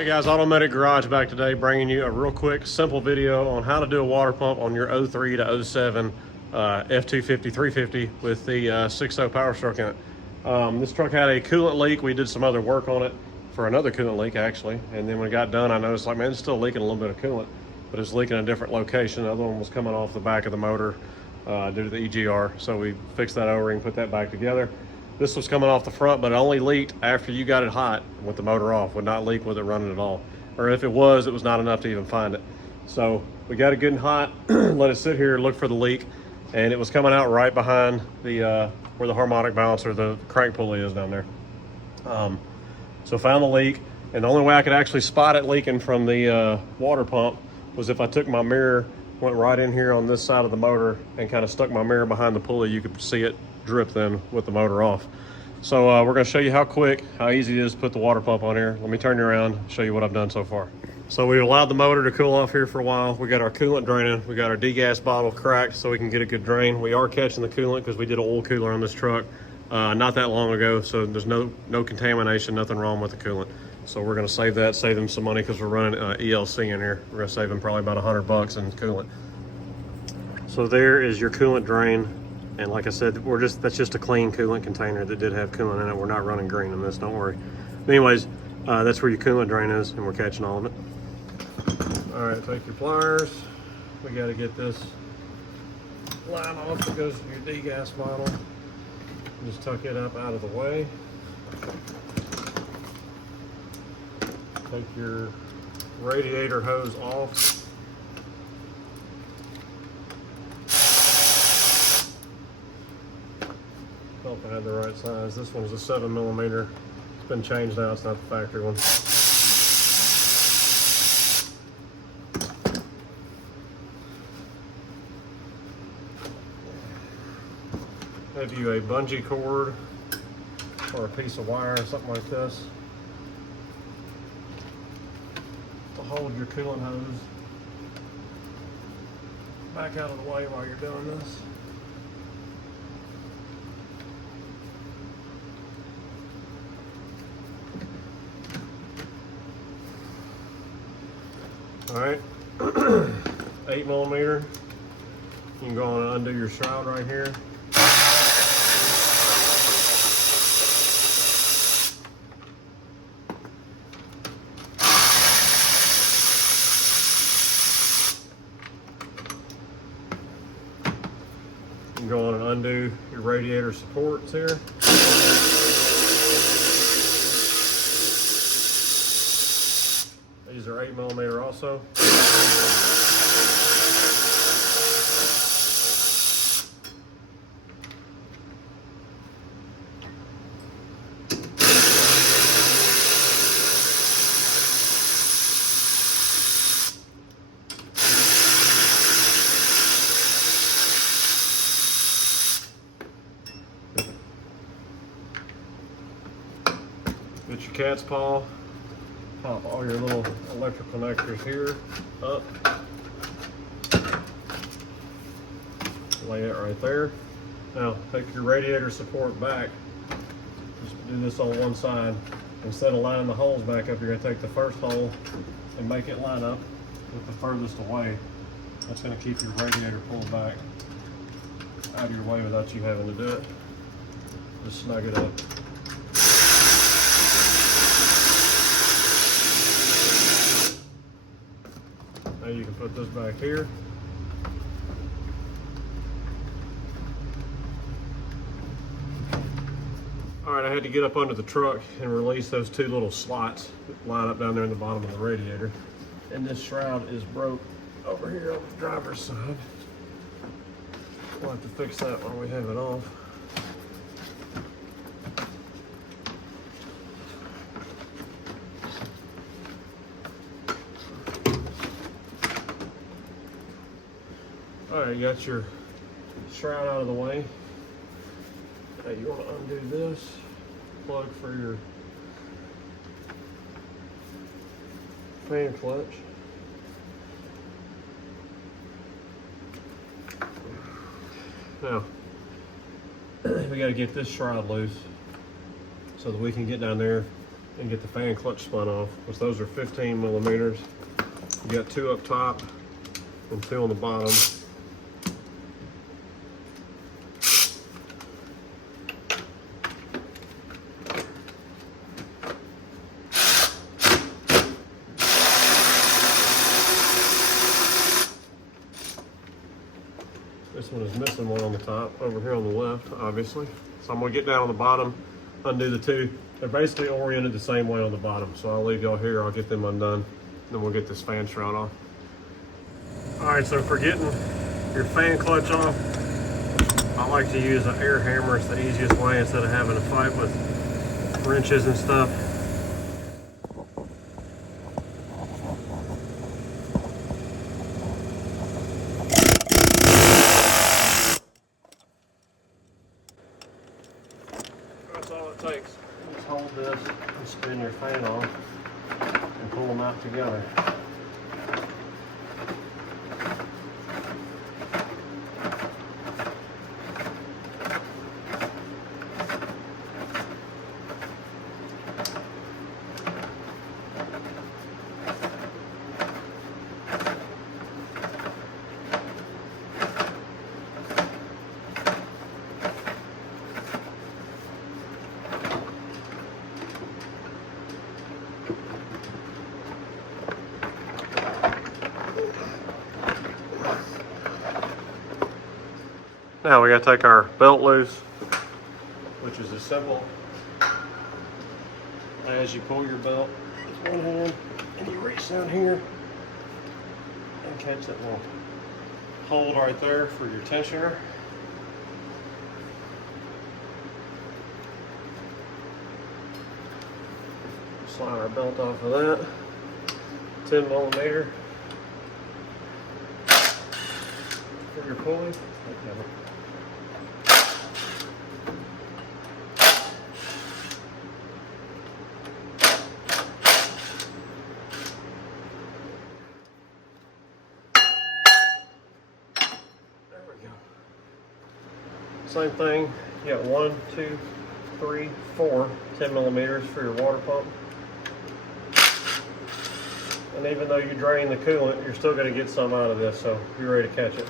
Hey guys, Automatic Garage back today, bringing you a real quick, simple video on how to do a water pump on your 03 to 07 F250 350 with the 6.0 Powerstroke in it. This truck had a coolant leak. We did some other work on it for another coolant leak actually, and then when it got done, I noticed like, man, it's still leaking a little bit of coolant, but it's leaking in a different location. The other one was coming off the back of the motor due to the EGR, so we fixed that O-ring, put that back together. This was coming off the front, but it only leaked after you got it hot with the motor off. Would not leak with it running at all. Or if it was not enough to even find it. So we got it good and hot, let it sit here, look for the leak, and it was coming out right behind the where the harmonic balancer, the crank pulley is down there. So found the leak, and the only way I could actually spot it leaking from the water pump was if I took my mirror, went right in here on this side of the motor, and kind of stuck my mirror behind the pulley. You could see it drip then with the motor off. So we're going to show you how easy it is to put the water pump on here. Let me turn you around, show you what I've done so far. So we've allowed the motor to cool off here for a while. We got our coolant draining. We got our degas bottle cracked so we can get a good drain. We are catching the coolant because we did an oil cooler on this truck not that long ago, so there's no contamination, nothing wrong with the coolant. So we're going to save them some money because we're running ELC in here. We're going to save them probably about $100 in coolant. So there is your coolant drain. And like I said, that's just a clean coolant container that did have coolant in it. We're not running green in this, don't worry. But anyways, that's where your coolant drain is, and we're catching all of it. All right, take your pliers. We got to get this line off that goes to your degas bottle. Just tuck it up out of the way. Take your radiator hose off. Hope I had the right size. This one's a 7mm. It's been changed now, it's not the factory one. Have you a bungee cord or a piece of wire or something like this to hold your coolant hose back out of the way while you're doing this. All right, 8mm. You can go on and undo your shroud right here. You can go on and undo your radiator supports here. These are 8mm also. Get your cat's paw. Pop all your little electrical connectors here up. Lay it right there. Now take your radiator support back. Just do this on one side. Instead of lining the holes back up, you're going to take the first hole and make it line up with the furthest away. That's going to keep your radiator pulled back out of your way without you having to do it. Just snug it up. Now you can put this back here. All right, I had to get up under the truck and release those two little slots that line up down there in the bottom of the radiator. And this shroud is broke over here on the driver's side. We'll have to fix that while we have it off. All right, you got your shroud out of the way. Now you want to undo this plug for your fan clutch. Now, we got to get this shroud loose so that we can get down there and get the fan clutch spun off, because those are 15 millimeters. You got 2 up top and 2 on the bottom. This one is missing one on the top, over here on the left, obviously. So I'm gonna get down on the bottom, undo the 2. They're basically oriented the same way on the bottom. So I'll leave y'all here, I'll get them undone, then we'll get this fan shroud off. All right, so for getting your fan clutch off, I like to use an air hammer. It's the easiest way instead of having to fight with wrenches and stuff. That's all it takes. Just hold this and spin your fan off and pull them out together. Now we gotta take our belt loose, which is as simple as you pull your belt with one hand and you reach down here and catch that little hold right there for your tensioner. Slide our belt off of that. 10 millimeter for your pulley. Okay. Same thing, you got 1, 2, 3, 4 10 millimeters for your water pump. And even though you drain the coolant, you're still going to get some out of this, so you're ready to catch it.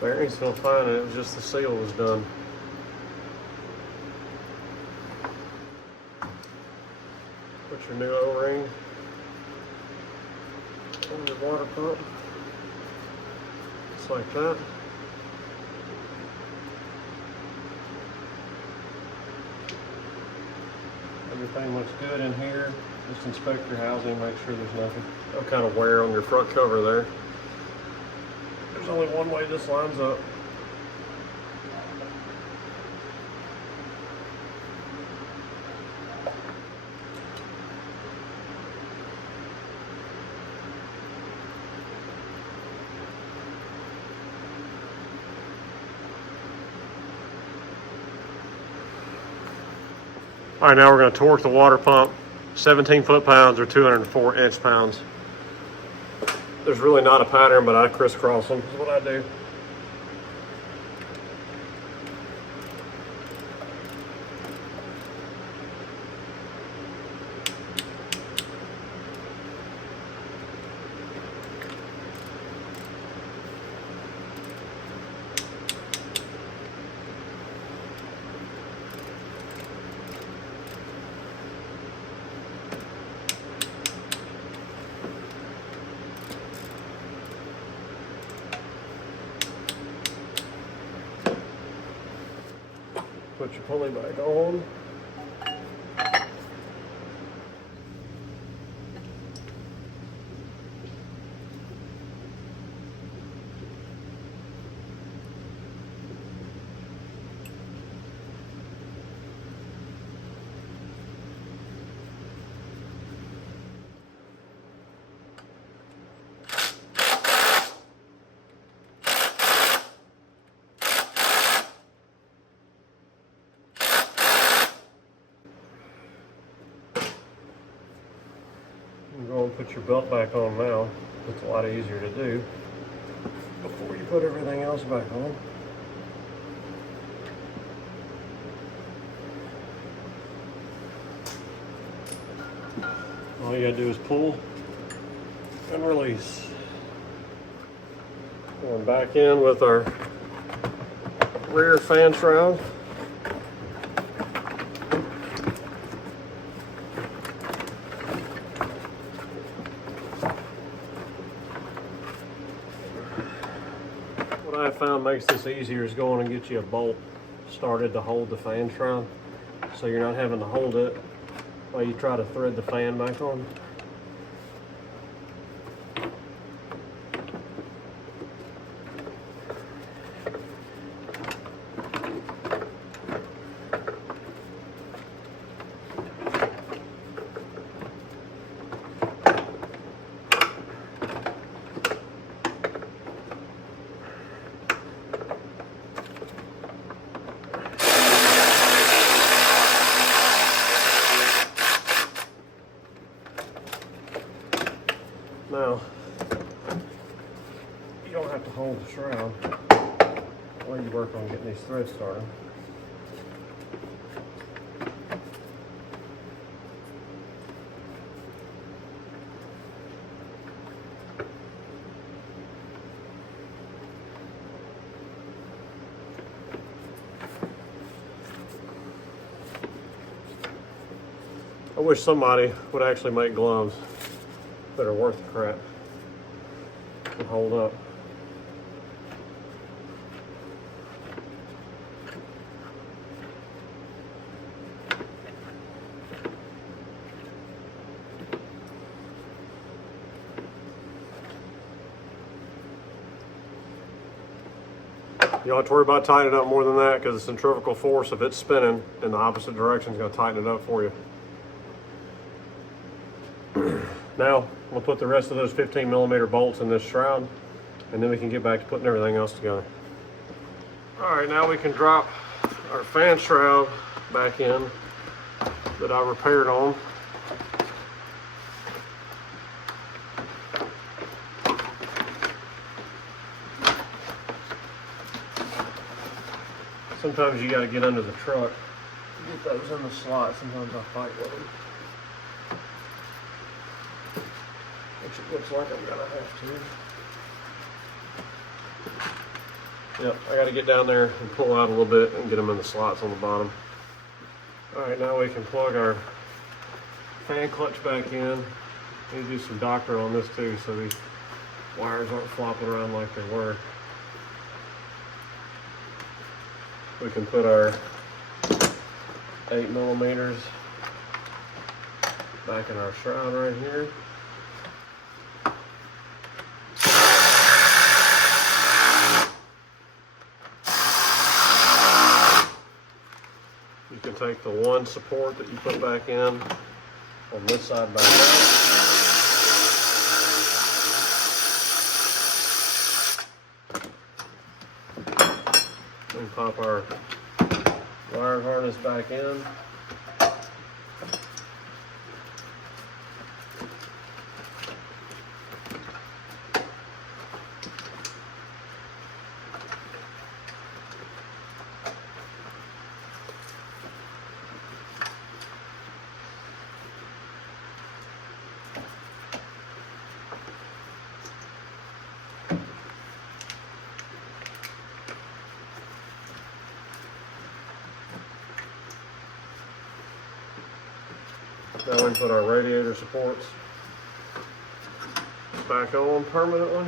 Bearing's gonna find it, was just the seal was done. Put your new O-ring on your water pump, just like that. Everything looks good in here. Just inspect your housing, make sure there's no kind of wear on your front cover there. There's only one way this lines up. All right, now we're going to torque the water pump, 17 foot-pounds or 204 inch-pounds. There's really not a pattern, but I crisscross them, is what I do. Put your pulley back on. You go and put your belt back on now. It's a lot easier to do before you put everything else back on. All you gotta do is pull and release. Going back in with our rear fan shroud. What I have found makes this easier is going and get you a bolt started to hold the fan shroud, so you're not having to hold it while you try to thread the fan back on. Now, you don't have to hold the shroud while you work on getting these threads started. I wish somebody would actually make gloves that are worth the crap and hold up. You don't have to worry about tightening it up more than that, because the centrifugal force, if it's spinning in the opposite direction, is going to tighten it up for you. Now, we'll put the rest of those 15mm bolts in this shroud, and then we can get back to putting everything else together. All right, now we can drop our fan shroud back in that I repaired on. Sometimes you got to get under the truck to get those in the slot. Sometimes I fight with them, which it looks like I'm gonna have to. Yep, I got to get down there and pull out a little bit and get them in the slots on the bottom. All right, now we can plug our fan clutch back in. Need to do some doctor on this too, so these wires aren't flopping around like they were. We can put our 8mm back in our shroud right here. You can take the one support that you put back in on this side back out. And pop our wire harness back in. Now we can put our radiator supports back on permanently.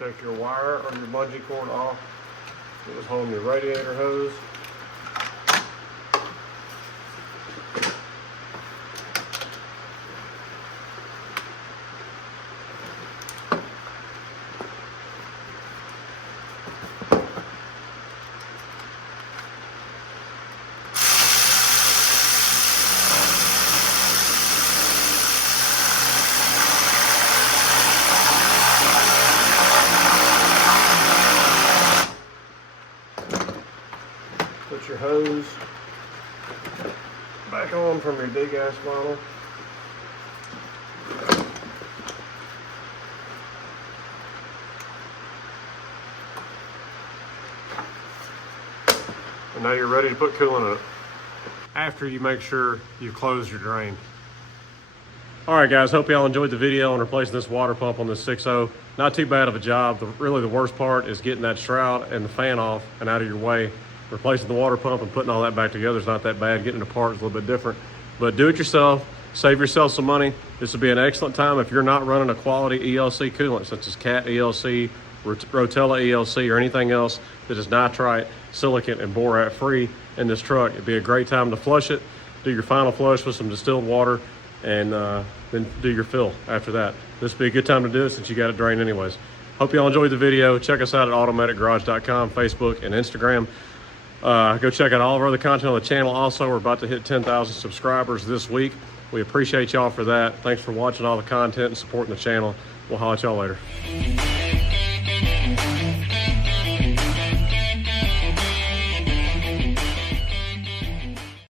Take your wire or your bungee cord off. It was home your radiator hose. Put your hose back on from your degas bottle. And now you're ready to put coolant in it. After you make sure you close your drain. All right, guys, hope y'all enjoyed the video on replacing this water pump on this 6.0. Not too bad of a job. Really the worst part is getting that shroud and the fan off and out of your way. Replacing the water pump and putting all that back together is not that bad. Getting it apart is a little bit different. But do it yourself. Save yourself some money. This would be an excellent time if you're not running a quality ELC coolant, such as Cat ELC, Rotella ELC, or anything else that is nitrite, silicate, and borat free in this truck. It'd be a great time to flush it, do your final flush with some distilled water, and then do your fill after that. This would be a good time to do it since you got it drained anyways. Hope y'all enjoyed the video. Check us out at automaticgarage.com, Facebook, and Instagram. Go check out all of our other content on the channel. Also, we're about to hit 10,000 subscribers this week. We appreciate y'all for that. Thanks for watching all the content and supporting the channel. We'll holler at y'all later.